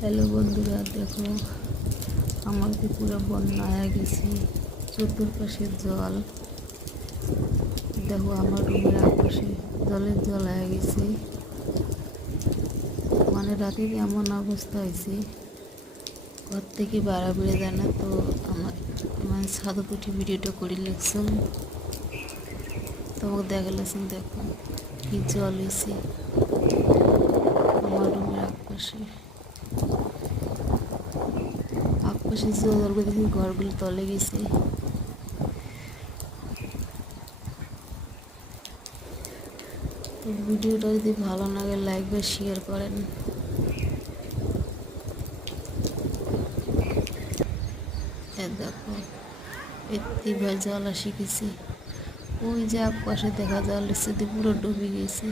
Hello বন্ধুরা, দেখো আমাদের পুরো বন্যা হয়ে গেছে। চতুর্পাশে জল। দেখো আমার রুমের আশপাশে জলের জল হয়ে গেছে। মানে রাতে এমন অবস্থা হয়েছে, ঘর থেকে বেড়ে যায় না। তো আমার ছাদত উঠে ভিডিওটা করে লিখছুন, তোমাকে দেখালেছেন। দেখো কি জল হয়েছে আমার রুমের আশপাশে। জল দেখি ঘরগুলো তলে গেছে। তো ভিডিওটা যদি ভালো লাগে লাইক বা শেয়ার করেন। দেখো এবার জল আসি গেছে, ওই যে পাশে দেখা জল এসে পুরো ডুবে গেছে।